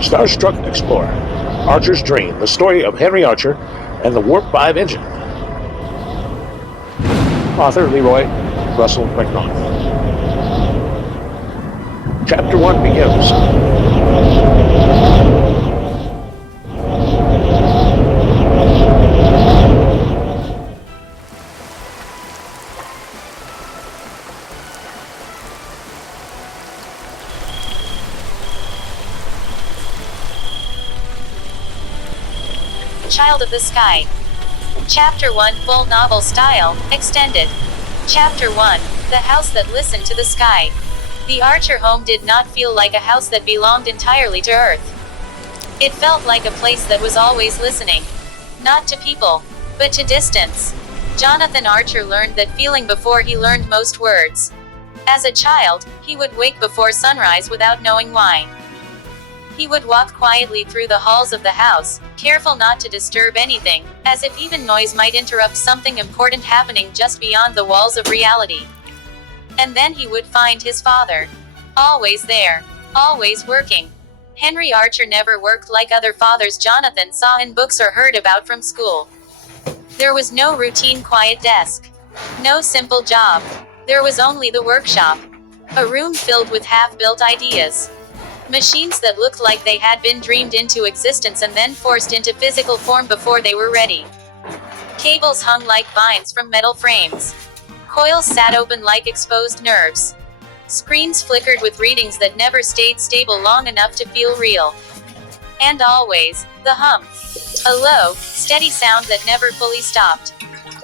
Starstruck Explorer, Archer's Dream, the story of Henry Archer and the Warp 5 engine. Author Leroy Russell McNaught. Chapter 1 begins. Child of the Sky. Chapter 1 Full novel style, extended. Chapter 1 The House That Listened to the Sky. The Archer home did not feel like a house that belonged entirely to Earth. It felt like a place that was always listening. Not to people, but to distance. Jonathan Archer learned that feeling before he learned most words. As a child, he would wake before sunrise without knowing why. He would walk quietly through the halls of the house, careful not to disturb anything, as if even noise might interrupt something important happening just beyond the walls of reality. And then he would find his father. Always there. Always working. Henry Archer never worked like other fathers Jonathan saw in books or heard about from school. There was no routine quiet desk. No simple job. There was only the workshop. A room filled with half-built ideas. Machines that looked like they had been dreamed into existence and then forced into physical form before they were ready. Cables hung like vines from metal frames. Coils sat open like exposed nerves. Screens flickered with readings that never stayed stable long enough to feel real. And always, the hum. A low, steady sound that never fully stopped.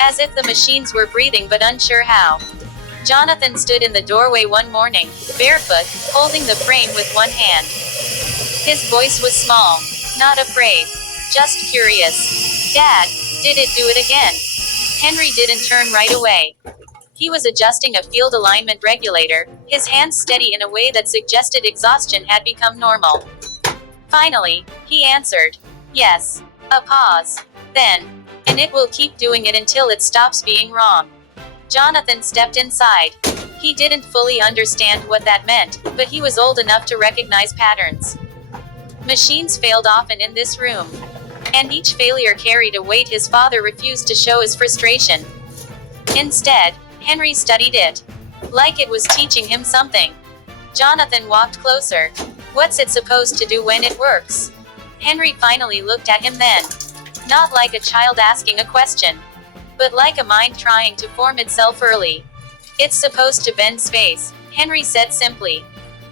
As if the machines were breathing but unsure how. Jonathan stood in the doorway one morning, barefoot, holding the frame with one hand. His voice was small, not afraid, just curious. Dad, did it do it again? Henry didn't turn right away. He was adjusting a field alignment regulator, his hands steady in a way that suggested exhaustion had become normal. Finally, he answered, yes. A pause. Then, and it will keep doing it until it stops being wrong. Jonathan stepped inside. He didn't fully understand what that meant, but he was old enough to recognize patterns. Machines failed often in this room. And each failure carried a weight his father refused to show his frustration. Instead, Henry studied it. Like it was teaching him something. Jonathan walked closer. What's it supposed to do when it works? Henry finally looked at him then. Not like a child asking a question. But like a mind trying to form itself early. It's supposed to bend space, Henry said simply.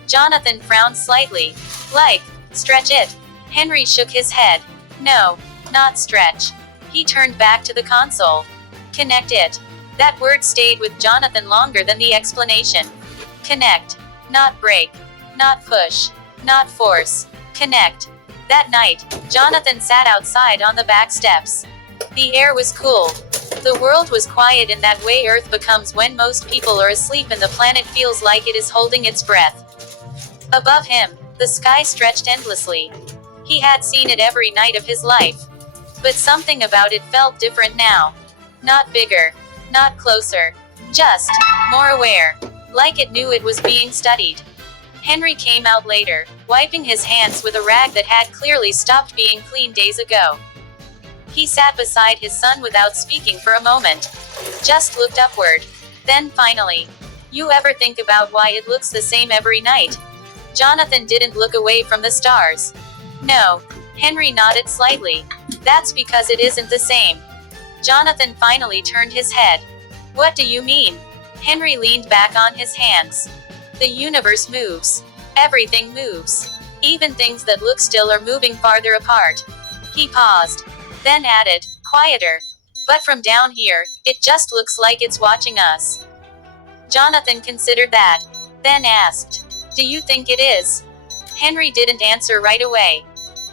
Jonathan frowned slightly. Like, stretch it. Henry shook his head. No, not stretch. He turned back to the console. Connect it. That word stayed with Jonathan longer than the explanation. Connect. Not break. Not push. Not force. Connect. That night, Jonathan sat outside on the back steps. The air was cool. The world was quiet in that way Earth becomes when most people are asleep and the planet feels like it is holding its breath. Above him, the sky stretched endlessly. He had seen it every night of his life. But something about it felt different now. Not bigger. Not closer. Just more aware. Like it knew it was being studied. Henry came out later, wiping his hands with a rag that had clearly stopped being clean days ago. He sat beside his son without speaking for a moment. Just looked upward. Then finally. You ever think about why it looks the same every night? Jonathan didn't look away from the stars. No. Henry nodded slightly. That's because it isn't the same. Jonathan finally turned his head. What do you mean? Henry leaned back on his hands. The universe moves. Everything moves. Even things that look still are moving farther apart. He paused. Then added, quieter. But from down here, it just looks like it's watching us. Jonathan considered that. Then asked, do you think it is? Henry didn't answer right away.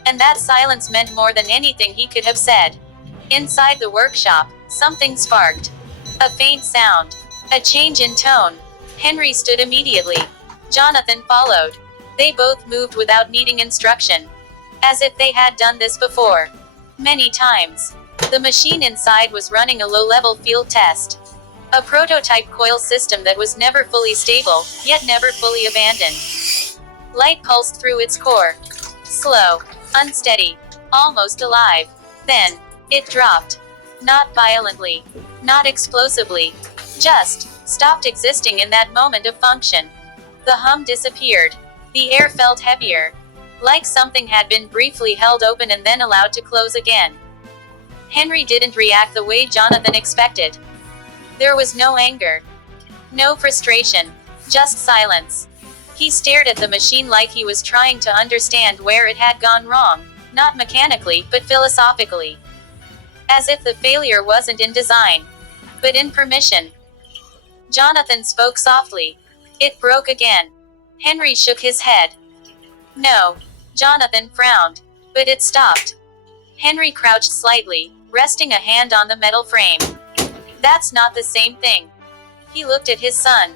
And that silence meant more than anything he could have said. Inside the workshop, something sparked. A faint sound. A change in tone. Henry stood immediately. Jonathan followed. They both moved without needing instruction. As if they had done this before. Many times. The machine inside was running a low-level field test. A prototype coil system that was never fully stable, yet never fully abandoned. Light pulsed through its core. Slow, unsteady, almost alive. Then, it dropped. Not violently, not explosively. Just stopped existing in that moment of function. The hum disappeared. The air felt heavier. Like something had been briefly held open and then allowed to close again. Henry didn't react the way Jonathan expected. There was no anger. No frustration. Just silence. He stared at the machine like he was trying to understand where it had gone wrong, not mechanically, but philosophically. As if the failure wasn't in design, but in permission. Jonathan spoke softly. It broke again. Henry shook his head. No. Jonathan frowned. But it stopped. Henry crouched slightly, resting a hand on the metal frame. That's not the same thing. He looked at his son.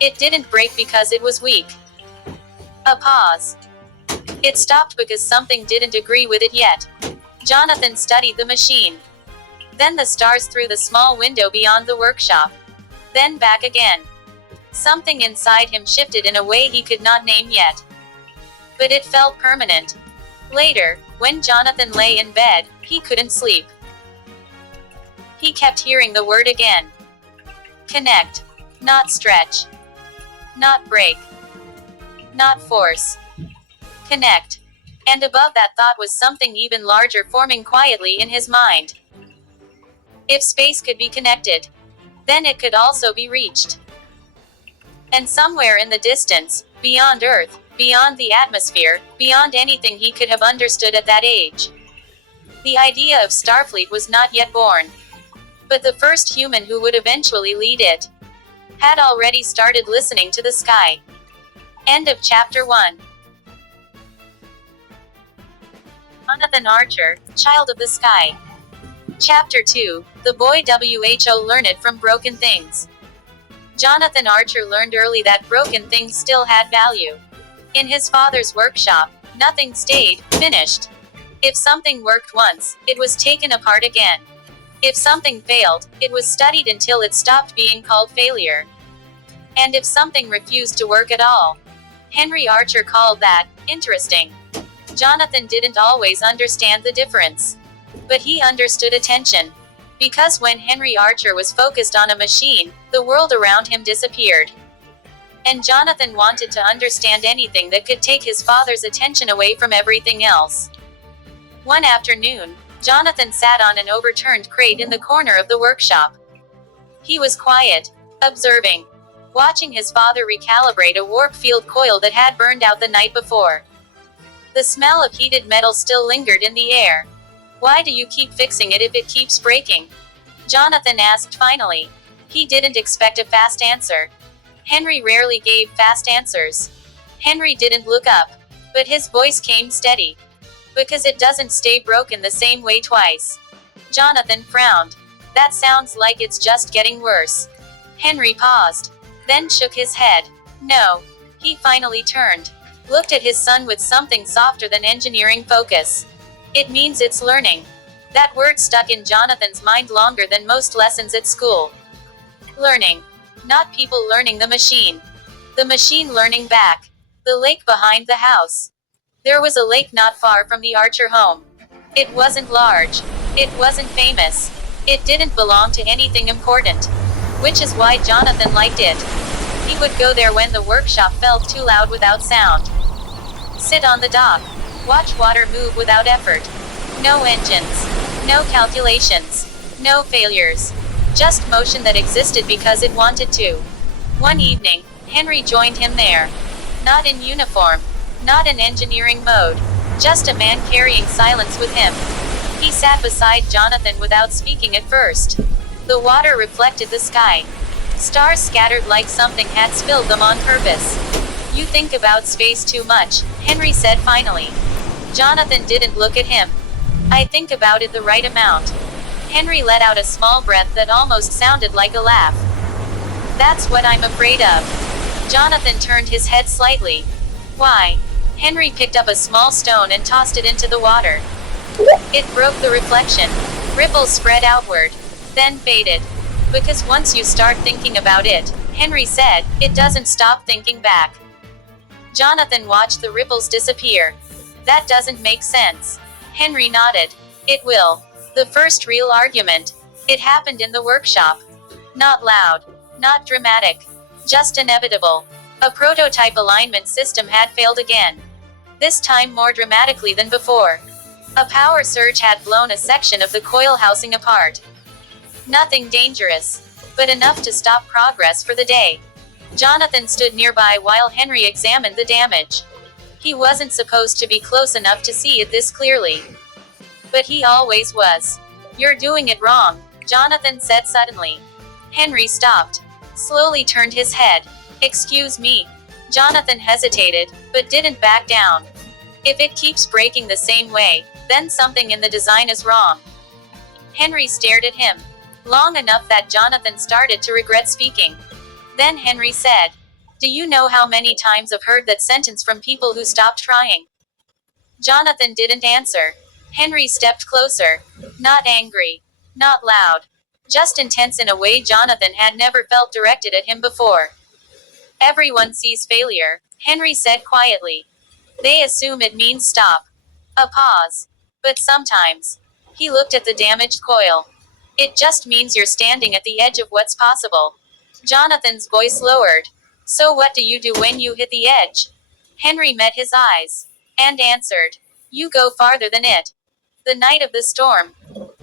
It didn't break because it was weak. A pause. It stopped because something didn't agree with it yet. Jonathan studied the machine. Then the stars through the small window beyond the workshop. Then back again. Something inside him shifted in a way he could not name yet. But it felt permanent. Later, when Jonathan lay in bed, he couldn't sleep. He kept hearing the word again. Connect. Not stretch. Not break. Not force. Connect. And above that thought was something even larger forming quietly in his mind. If space could be connected, then it could also be reached. And somewhere in the distance, beyond Earth, beyond the atmosphere, beyond anything he could have understood at that age. The idea of Starfleet was not yet born. But the first human who would eventually lead it had already started listening to the sky. End of Chapter 1. Jonathan Archer, Child of the Sky. Chapter 2, The Boy Who Learned from Broken Things. Jonathan Archer learned early that broken things still had value. In his father's workshop, nothing stayed finished. If something worked once, it was taken apart again. If something failed, it was studied until it stopped being called failure. And if something refused to work at all, Henry Archer called that interesting. Jonathan didn't always understand the difference. But he understood attention. Because when Henry Archer was focused on a machine, the world around him disappeared. And Jonathan wanted to understand anything that could take his father's attention away from everything else. One afternoon, Jonathan sat on an overturned crate in the corner of the workshop. He was quiet, observing, watching his father recalibrate a warp field coil that had burned out the night before. The smell of heated metal still lingered in the air. Why do you keep fixing it if it keeps breaking? Jonathan asked finally. He didn't expect a fast answer. Henry rarely gave fast answers. Henry didn't look up. But his voice came steady. Because it doesn't stay broken the same way twice. Jonathan frowned. That sounds like it's just getting worse. Henry paused. Then shook his head. No. He finally turned. Looked at his son with something softer than engineering focus. It means it's learning. That word stuck in Jonathan's mind longer than most lessons at school. Learning. Not people learning the machine. The machine learning back. The lake behind the house. There was a lake not far from the Archer home. It wasn't large. It wasn't famous. It didn't belong to anything important. Which is why Jonathan liked it. He would go there when the workshop felt too loud without sound. Sit on the dock. Watch water move without effort. No engines. No calculations. No failures. Just motion that existed because it wanted to. One evening, Henry joined him there. Not in uniform. Not in engineering mode. Just a man carrying silence with him. He sat beside Jonathan without speaking at first. The water reflected the sky. Stars scattered like something had spilled them on purpose. You think about space too much, Henry said finally. Jonathan didn't look at him. I think about it the right amount. Henry let out a small breath that almost sounded like a laugh. That's what I'm afraid of. Jonathan turned his head slightly. Why? Henry picked up a small stone and tossed it into the water. It broke the reflection. Ripples spread outward, then faded. Because once you start thinking about it, Henry said, it doesn't stop thinking back. Jonathan watched the ripples disappear. That doesn't make sense. Henry nodded. It will. The first real argument. It happened in the workshop. Not loud. Not dramatic. Just inevitable. A prototype alignment system had failed again. This time more dramatically than before. A power surge had blown a section of the coil housing apart. Nothing dangerous, but enough to stop progress for the day. Jonathan stood nearby while Henry examined the damage. He wasn't supposed to be close enough to see it this clearly. But he always was. You're doing it wrong, Jonathan said suddenly. Henry stopped. Slowly turned his head. Excuse me. Jonathan hesitated, but didn't back down. If it keeps breaking the same way, then something in the design is wrong. Henry stared at him. Long enough that Jonathan started to regret speaking. Then Henry said, "Do you know how many times I've heard that sentence from people who stopped trying?" Jonathan didn't answer. Henry stepped closer. Not angry. Not loud. Just intense in a way Jonathan had never felt directed at him before. "Everyone sees failure," Henry said quietly. "They assume it means stop." A pause. "But sometimes." He looked at the damaged coil. "It just means you're standing at the edge of what's possible." Jonathan's voice lowered. "So what do you do when you hit the edge?" Henry met his eyes. And answered. "You go farther than it." The night of the storm.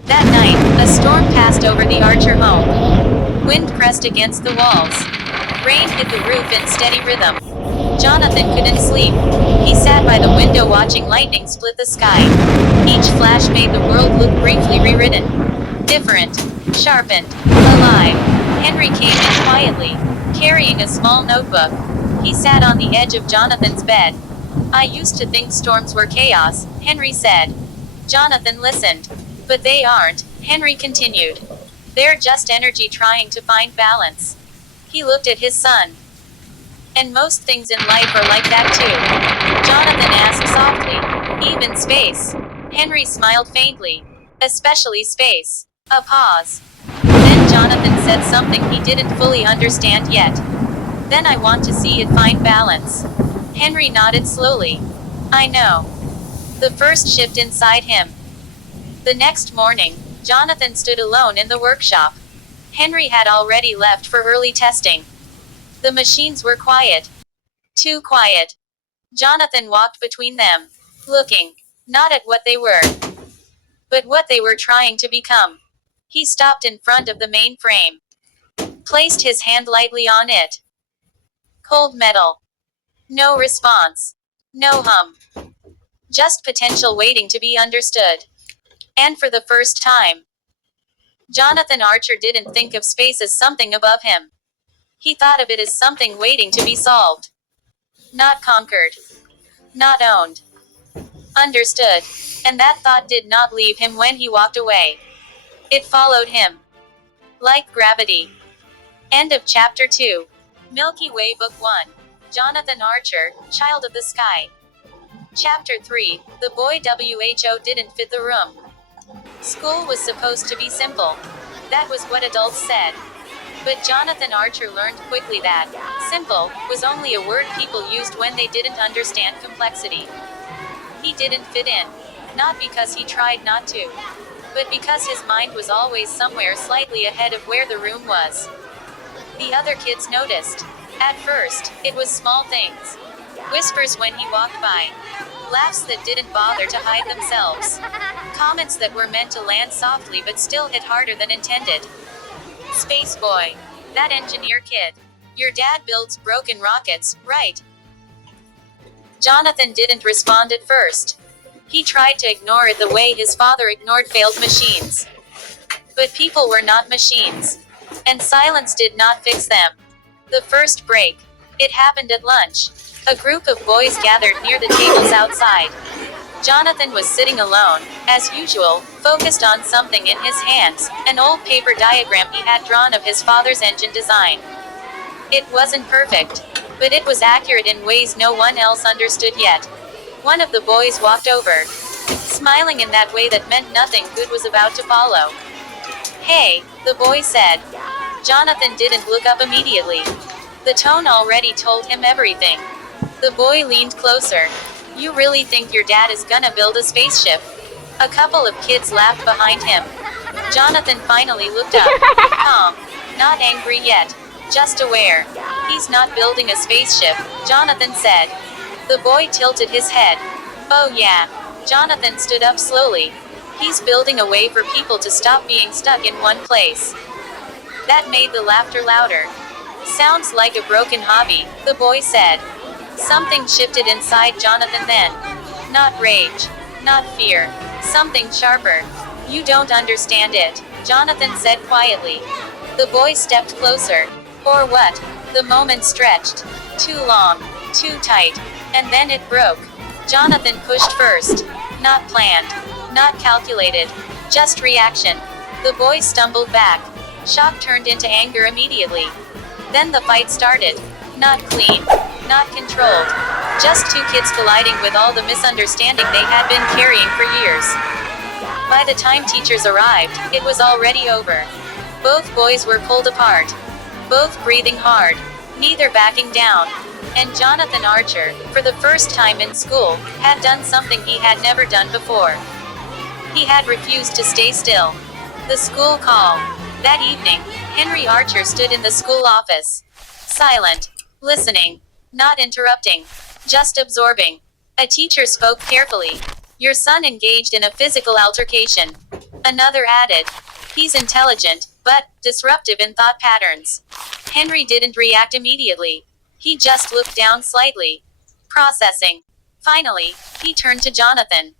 That night, a storm passed over the Archer home. Wind pressed against the walls. Rain hit the roof in steady rhythm. Jonathan couldn't sleep. He sat by the window watching lightning split the sky. Each flash made the world look briefly rewritten. Different. Sharpened. Alive. Henry came in quietly, carrying a small notebook. He sat on the edge of Jonathan's bed. "I used to think storms were chaos," Henry said. Jonathan listened. "But they aren't," Henry continued. "They're just energy trying to find balance." He looked at his son. "And most things in life are like that too?" Jonathan asked softly. "Even space?" Henry smiled faintly. "Especially space." A pause. Then Jonathan said something he didn't fully understand yet. "Then I want to see it find balance." Henry nodded slowly. "I know." The first shift inside him. The next morning, Jonathan stood alone in the workshop. Henry had already left for early testing. The machines were quiet. Too quiet. Jonathan walked between them, looking, not at what they were, but what they were trying to become. He stopped in front of the main frame. Placed his hand lightly on it. Cold metal. No response. No hum. Just potential waiting to be understood. And for the first time, Jonathan Archer didn't think of space as something above him. He thought of it as something waiting to be solved. Not conquered. Not owned. Understood. And that thought did not leave him when he walked away. It followed him. Like gravity. End of Chapter 2. Milky Way Book 1. Jonathan Archer, Child of the Sky. Chapter 3. The boy WHO didn't fit the room. School was supposed to be simple. That was what adults said. But Jonathan Archer learned quickly that simple was only a word people used when they didn't understand complexity. He didn't fit in. Not because he tried not to, but because his mind was always somewhere slightly ahead of where the room was. The other kids noticed. At first, it was small things. Whispers when he walked by. Laughs that didn't bother to hide themselves. Comments that were meant to land softly but still hit harder than intended. "Space boy. That engineer kid. Your dad builds broken rockets, right?" Jonathan didn't respond at first. He tried to ignore it the way his father ignored failed machines. But people were not machines. And silence did not fix them. The first break. It happened at lunch. A group of boys gathered near the tables outside. Jonathan was sitting alone, as usual, focused on something in his hands, an old paper diagram he had drawn of his father's engine design. It wasn't perfect, but it was accurate in ways no one else understood yet. One of the boys walked over, smiling in that way that meant nothing good was about to follow. "Hey," the boy said. Jonathan didn't look up immediately. The tone already told him everything. The boy leaned closer. You really think your dad is gonna build a spaceship? A couple of kids laughed behind him. Jonathan finally looked up. Calm. Not angry yet. Just aware. He's not building a spaceship, Jonathan said. The boy tilted his head. Oh yeah. Jonathan stood up slowly. He's building a way for people to stop being stuck in one place. That made the laughter louder. Sounds like a broken hobby, the boy said. Something shifted inside Jonathan then. Not rage. Not fear. Something sharper. You don't understand it, Jonathan said quietly. The boy stepped closer. Or what? The moment stretched. Too long. Too tight. And then it broke. Jonathan pushed first. Not planned. Not calculated. Just reaction. The boy stumbled back. Shock turned into anger immediately. Then the fight started. Not clean. Not controlled. Just two kids colliding with all the misunderstanding they had been carrying for years. By the time teachers arrived, it was already over. Both boys were pulled apart. Both breathing hard. Neither backing down. And Jonathan Archer, for the first time in school, had done something he had never done before. He had refused to stay still. The school call. That evening, Henry Archer stood in the school office. Silent. Listening. Not interrupting. Just absorbing. A teacher spoke carefully. Your son engaged in a physical altercation. Another added. He's intelligent, but disruptive in thought patterns. Henry didn't react immediately. He just looked down slightly. Processing. Finally, he turned to Jonathan.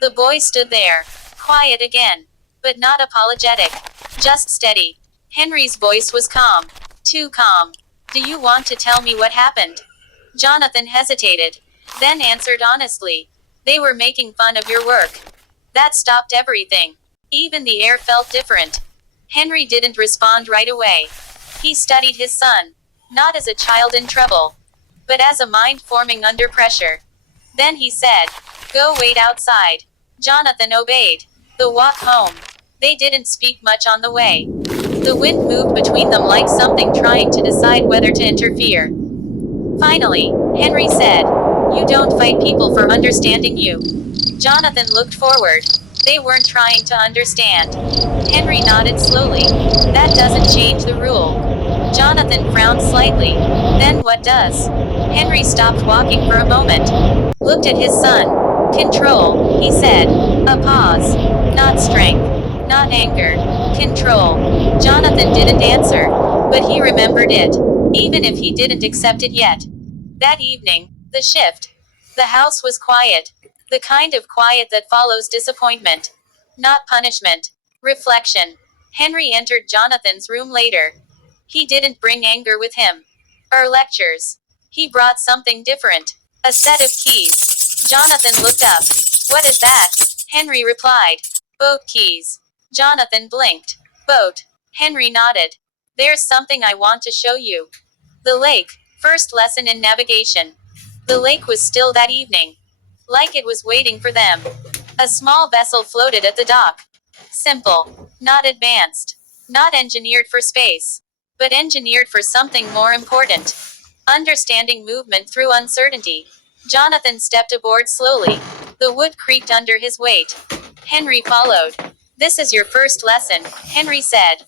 The boy stood there. Quiet again. But not apologetic. Just steady. Henry's voice was calm. Too calm. Do you want to tell me what happened? Jonathan hesitated. Then answered honestly. They were making fun of your work. That stopped everything. Even the air felt different. Henry didn't respond right away. He studied his son. Not as a child in trouble, but as a mind forming under pressure. Then he said, Go wait outside. Jonathan obeyed. The walk home. They didn't speak much on the way. The wind moved between them like something trying to decide whether to interfere. Finally, Henry said, You don't fight people for understanding you. Jonathan looked forward. They weren't trying to understand. Henry nodded slowly. That doesn't change the rule. Jonathan frowned slightly. Then what does? Henry stopped walking for a moment. Looked at his son. Control, he said. A pause. Not strength. Not anger. Control. Jonathan didn't answer. But he remembered it. Even if he didn't accept it yet. That evening, the shift. The house was quiet. The kind of quiet that follows disappointment. Not punishment. Reflection. Henry entered Jonathan's room later. He didn't bring anger with him. Or lectures. He brought something different. A set of keys. Jonathan looked up. What is that? Henry replied. Boat keys. Jonathan blinked. Boat. Henry nodded. There's something I want to show you. The lake. First lesson in navigation. The lake was still that evening. Like it was waiting for them. A small vessel floated at the dock. Simple. Not advanced. Not engineered for space. But engineered for something more important. Understanding movement through uncertainty. Jonathan stepped aboard slowly. The wood creaked under his weight. Henry followed. This is your first lesson, Henry said.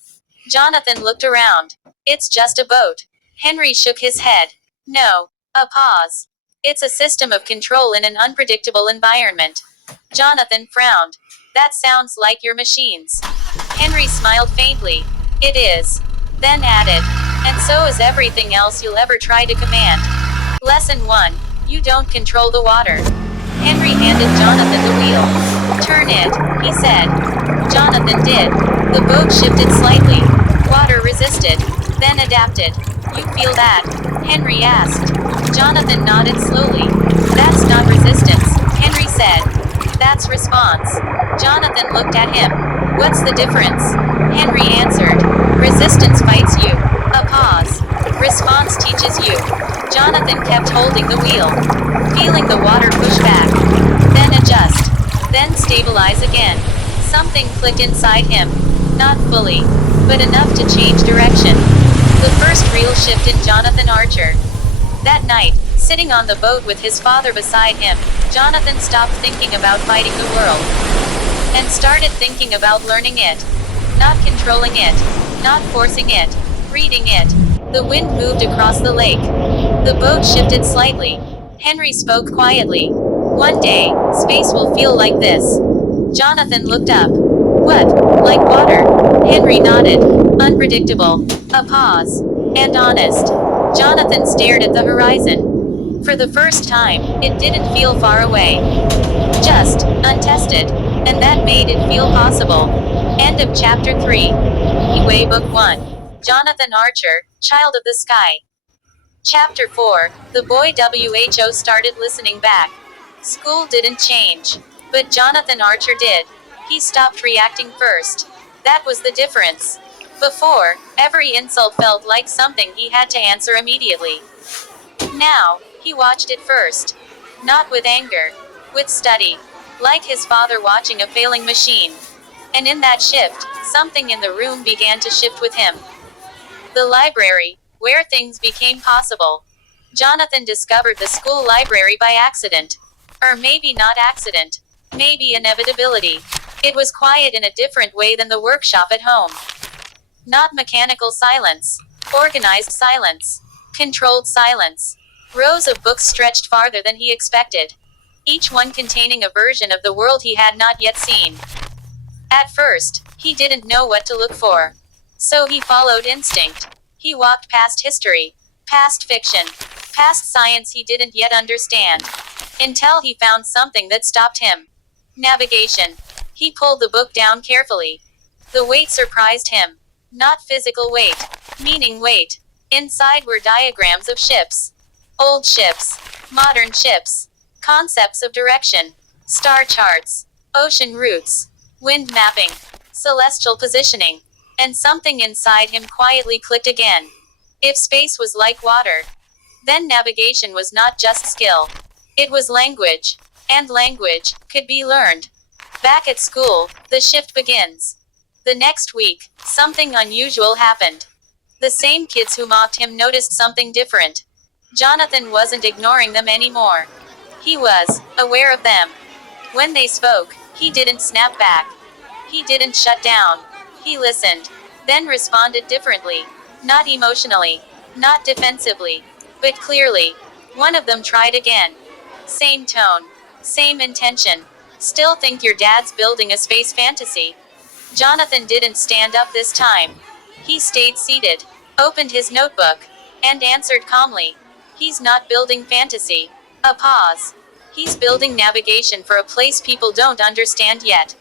Jonathan looked around. It's just a boat. Henry shook his head. No. A pause. It's a system of control in an unpredictable environment. Jonathan frowned. That sounds like your machines. Henry smiled faintly. It is. Then added. And so is everything else you'll ever try to command. Lesson 1. You don't control the water. Henry handed Jonathan the wheel. Turn it, he said. Jonathan did. The boat shifted slightly. Water resisted. Then adapted. You feel that? Henry asked. Jonathan nodded slowly. That's not resistance, Henry said. That's response. Jonathan looked at him. What's the difference? Henry answered. Resistance fights you. A pause. Response teaches you. Jonathan kept holding the wheel. Feeling the water push back. Then adjust. Then stabilize again. Something clicked inside him. Not fully, but enough to change direction. The first real shift in Jonathan Archer. That night, Sitting on the boat with his father beside him, Jonathan stopped thinking about fighting the world and started thinking about learning it. Not controlling it, not forcing it, reading it. The wind moved across the lake. The boat shifted slightly. Henry spoke quietly. One day, space will feel like this. Jonathan looked up. What? Like water? Henry nodded. Unpredictable. A pause. And honest. Jonathan stared at the horizon. For the first time, it didn't feel far away. Just, untested. And that made it feel possible. End of chapter 3. Anyway, Book 1. Jonathan Archer, Child of the Sky. Chapter 4. The boy WHO started listening back. School didn't change. But Jonathan Archer did. He stopped reacting first. That was the difference. Before, every insult felt like something he had to answer immediately. Now, he watched it first. Not with anger. With study. Like his father watching a failing machine. And in that shift, something in the room began to shift with him. The library, where things became possible. Jonathan discovered the school library by accident. Or maybe not accident. Maybe inevitability. It was quiet in a different way than the workshop at home. Not mechanical silence. Organized silence. Controlled silence. Rows of books stretched farther than he expected. Each one containing a version of the world he had not yet seen. At first, he didn't know what to look for. So he followed instinct. He walked past history, past fiction, past science he didn't yet understand. Until he found something that stopped him. Navigation. He pulled the book down carefully. The weight surprised him. Not physical weight, meaning weight. Inside were diagrams of ships. Old ships. Modern ships. Concepts of direction. Star charts. Ocean routes. Wind mapping. Celestial positioning. And something inside him quietly clicked again. If space was like water, then navigation was not just skill. It was language. And language could be learned. Back at school, the shift begins. The next week, something unusual happened. The same kids who mocked him noticed something different. Jonathan wasn't ignoring them anymore. He was aware of them. When they spoke, he didn't snap back. He didn't shut down. He listened, then responded differently. Not emotionally, not defensively, but clearly. One of them tried again. Same tone, same intention. Still think your dad's building a space fantasy? Jonathan didn't stand up this time. He stayed seated, opened his notebook, and answered calmly. He's not building fantasy. A pause. He's building navigation for a place people don't understand yet.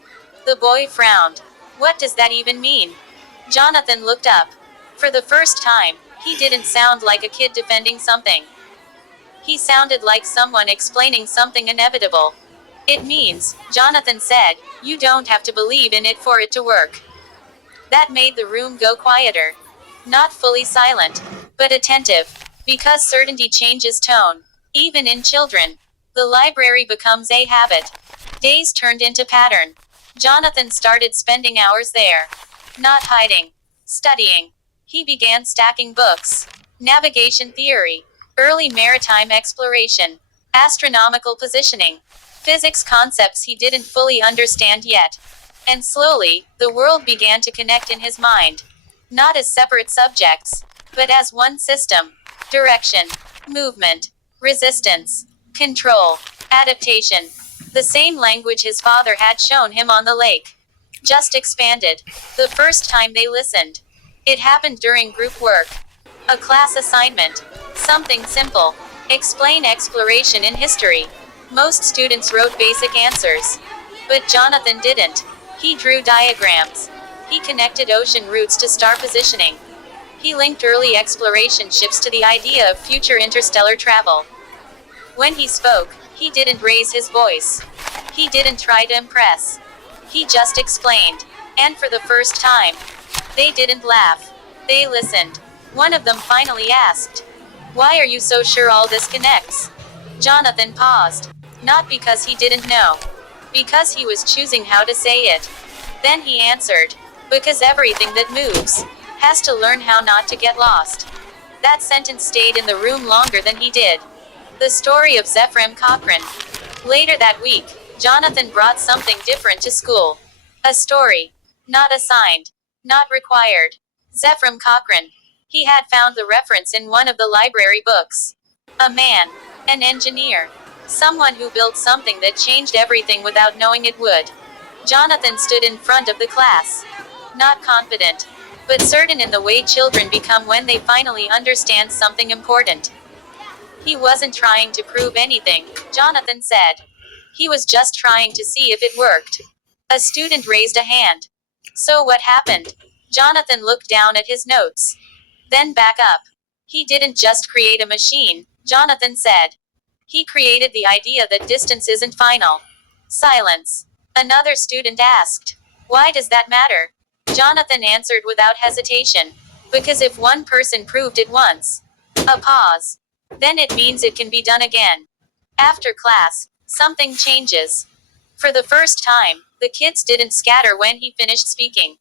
The boy frowned. What does that even mean? Jonathan looked up. For the first time, he didn't sound like a kid defending something. He sounded like someone explaining something inevitable. It means, Jonathan said, you don't have to believe in it for it to work. That made the room go quieter. Not fully silent, but attentive. Because certainty changes tone. Even in children. The library becomes a habit. Days turned into pattern. Jonathan started spending hours there. Not hiding. Studying. He began stacking books. Navigation theory. Early maritime exploration. Astronomical positioning. Physics concepts he didn't fully understand yet. And slowly, the world began to connect in his mind. Not as separate subjects, but as one system. Direction. Movement. Resistance. Control. Adaptation. The same language his father had shown him on the lake. Just expanded. The first time they listened. It happened during group work. A class assignment. Something simple. Explain exploration in history. Most students wrote basic answers. But Jonathan didn't. He drew diagrams. He connected ocean routes to star positioning. He linked early exploration ships to the idea of future interstellar travel. When he spoke, he didn't raise his voice. He didn't try to impress. He just explained. And for the first time, they didn't laugh. They listened. One of them finally asked, "Why are you so sure all this connects?" Jonathan paused. Not because he didn't know. Because he was choosing how to say it. Then he answered, "Because everything that moves has to learn how not to get lost." That sentence stayed in the room longer than he did. The story of Zephram Cochrane. Later that week, Jonathan brought something different to school. A story. Not assigned. Not required. Zephram Cochrane. He had found the reference in one of the library books. A man. An engineer. Someone who built something that changed everything without knowing it would. Jonathan stood in front of the class. Not confident, but certain in the way children become when they finally understand something important. He wasn't trying to prove anything, Jonathan said. He was just trying to see if it worked. A student raised a hand. So what happened? Jonathan looked down at his notes. Then back up. He didn't just create a machine, Jonathan said. He created the idea that distance isn't final. Silence. Another student asked. Why does that matter? Jonathan answered without hesitation. Because if one person proved it once. A pause. Then it means it can be done again. After class, something changes. For the first time, the kids didn't scatter when he finished speaking.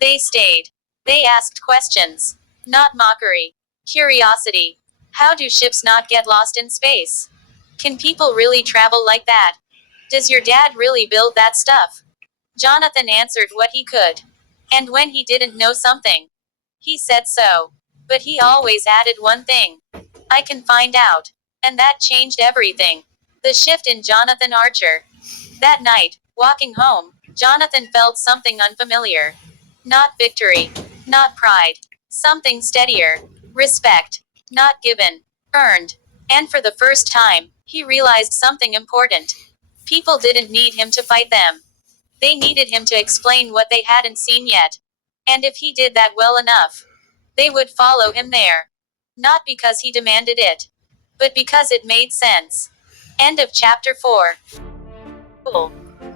They stayed. They asked questions. Not mockery. Curiosity. How do ships not get lost in space? Can people really travel like that? Does your dad really build that stuff? Jonathan answered what he could. And when he didn't know something, he said so. But he always added one thing. I can find out. And that changed everything. The shift in Jonathan Archer. That night, walking home, Jonathan felt something unfamiliar. Not victory. Not pride. Something steadier. Respect. Not given. Earned. And for the first time, he realized something important. People didn't need him to fight them. They needed him to explain what they hadn't seen yet. And if he did that well enough, they would follow him there. Not because he demanded it, but because it made sense. End of chapter 4.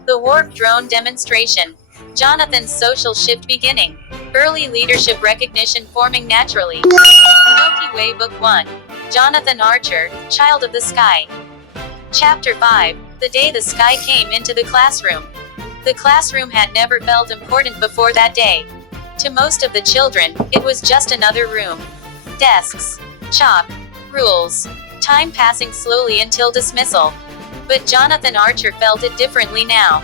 The warp drone demonstration. Jonathan's social shift beginning. Early leadership recognition forming naturally. Milky Way Book 1. Jonathan Archer, Child of the Sky. Chapter 5. The day the sky came into the classroom. The classroom had never felt important before that day. To most of the children, it was just another room. Desks. Chalk. Rules. Time passing slowly until dismissal. But Jonathan Archer felt it differently now.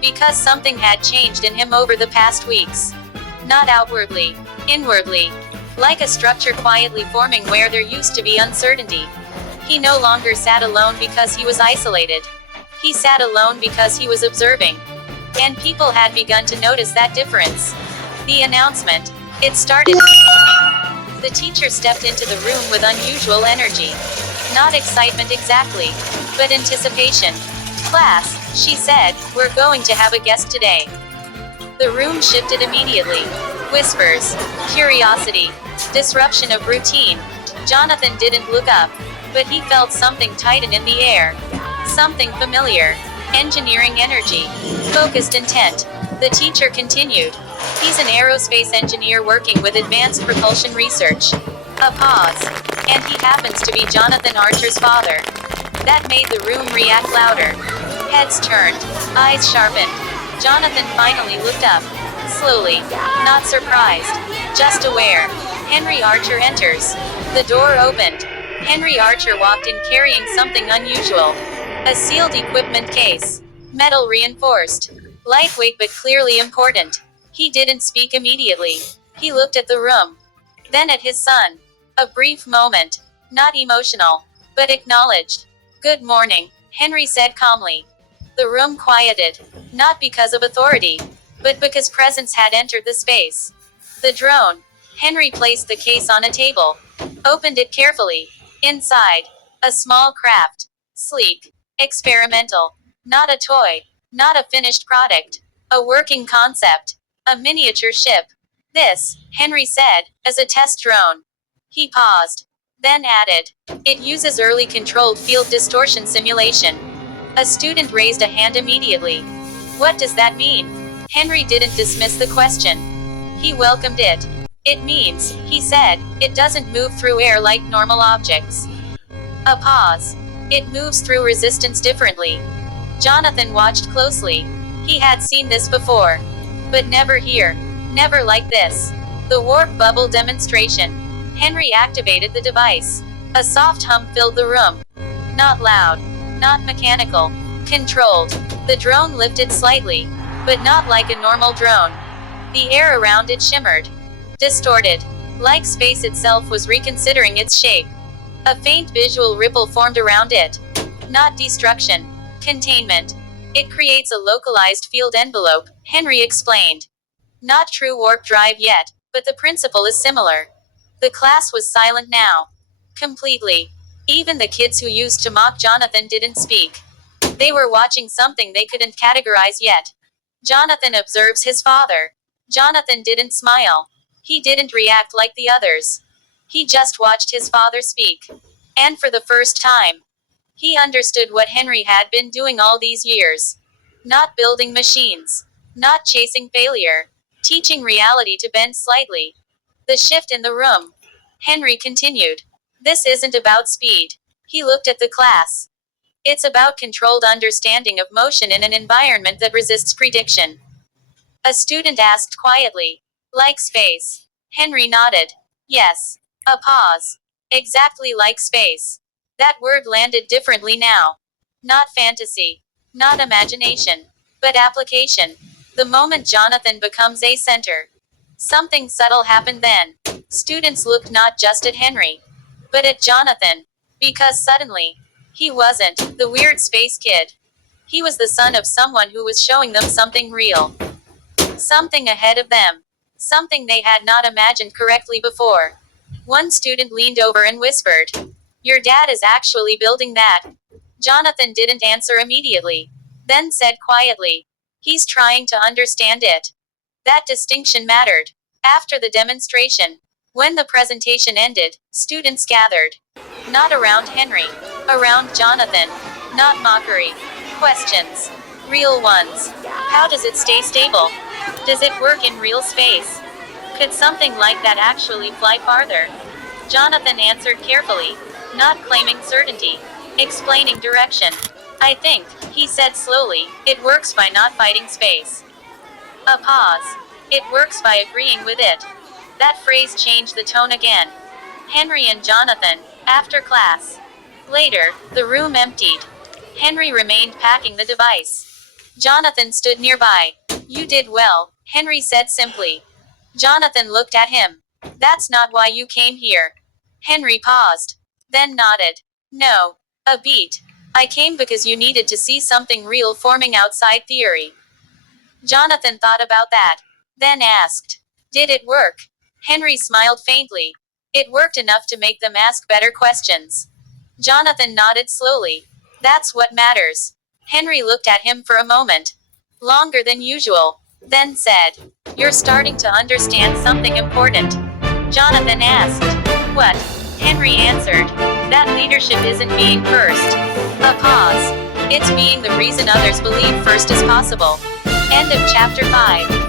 Because something had changed in him over the past weeks. Not outwardly. Inwardly. Like a structure quietly forming where there used to be uncertainty. He no longer sat alone because he was isolated. He sat alone because he was observing. And people had begun to notice that difference. The announcement. It started. The teacher stepped into the room with unusual energy. Not excitement exactly, but anticipation. Class, she said, we're going to have a guest today. The room shifted immediately. Whispers. Curiosity. Disruption of routine. Jonathan didn't look up, but he felt something tighten in the air. Something familiar. Engineering energy. Focused intent. The teacher continued. He's an aerospace engineer working with advanced propulsion research. A pause. And he happens to be Jonathan Archer's father. That made the room react louder. Heads turned. Eyes sharpened. Jonathan finally looked up. Slowly. Not surprised. Just aware. Henry Archer enters. The door opened. Henry Archer walked in carrying something unusual. A sealed equipment case. Metal reinforced. Lightweight but clearly important. He didn't speak immediately. He looked at the room. Then at his son. A brief moment. Not emotional, but acknowledged. Good morning, Henry said calmly. The room quieted. Not because of authority, but because presence had entered the space. The drone. Henry placed the case on a table. Opened it carefully. Inside. A small craft. Sleek. Experimental. Not a toy. Not a finished product. A working concept. A miniature ship. This, Henry said, is a test drone. He paused. Then added. It uses early controlled field distortion simulation. A student raised a hand immediately. What does that mean? Henry didn't dismiss the question. He welcomed it. It means, he said, it doesn't move through air like normal objects. A pause. It moves through resistance differently. Jonathan watched closely. He had seen this before. But never here. Never like this. The warp bubble demonstration. Henry activated the device. A soft hum filled the room. Not loud. Not mechanical. Controlled. The drone lifted slightly, but not like a normal drone. The air around it shimmered. Distorted. Like space itself was reconsidering its shape. A faint visual ripple formed around it. Not destruction. Containment. It creates a localized field envelope, Henry explained. Not true warp drive yet, but the principle is similar. The class was silent now. Completely. Even the kids who used to mock Jonathan didn't speak. They were watching something they couldn't categorize yet. Jonathan observes his father. Jonathan didn't smile. He didn't react like the others. He just watched his father speak. And for the first time, he understood what Henry had been doing all these years. Not building machines. Not chasing failure. Teaching reality to bend slightly. The shift in the room. Henry continued. This isn't about speed. He looked at the class. It's about controlled understanding of motion in an environment that resists prediction. A student asked quietly. Like space. Henry nodded. Yes. A pause. Exactly like space. That word landed differently now. Not fantasy. Not imagination. But application. The moment Jonathan becomes a center. Something subtle happened then. Students looked not just at Henry, but at Jonathan. Because suddenly, he wasn't the weird space kid. He was the son of someone who was showing them something real. Something ahead of them. Something they had not imagined correctly before. One student leaned over and whispered, Your dad is actually building that. Jonathan didn't answer immediately. Then said quietly, He's trying to understand it. That distinction mattered. After the demonstration, when the presentation ended, students gathered. Not around Henry. Around Jonathan. Not mockery. Questions. Real ones. How does it stay stable? Does it work in real space? Could something like that actually fly farther? Jonathan answered carefully, not claiming certainty, explaining direction. I think, he said slowly, it works by not fighting space. A pause. It works by agreeing with it. That phrase changed the tone again. Henry and Jonathan, after class. Later, the room emptied. Henry remained packing the device. Jonathan stood nearby. You did well, Henry said simply. Jonathan looked at him. That's not why you came here. Henry paused. Then nodded. No. A beat. I came because you needed to see something real forming outside theory. Jonathan thought about that. Then asked. Did it work? Henry smiled faintly. It worked enough to make them ask better questions. Jonathan nodded slowly. That's what matters. Henry looked at him for a moment. Longer than usual. Then said, You're starting to understand something important. Jonathan asked. What? Henry answered. That leadership isn't being first. A pause. It's being the reason others believe first is possible. End of chapter 5.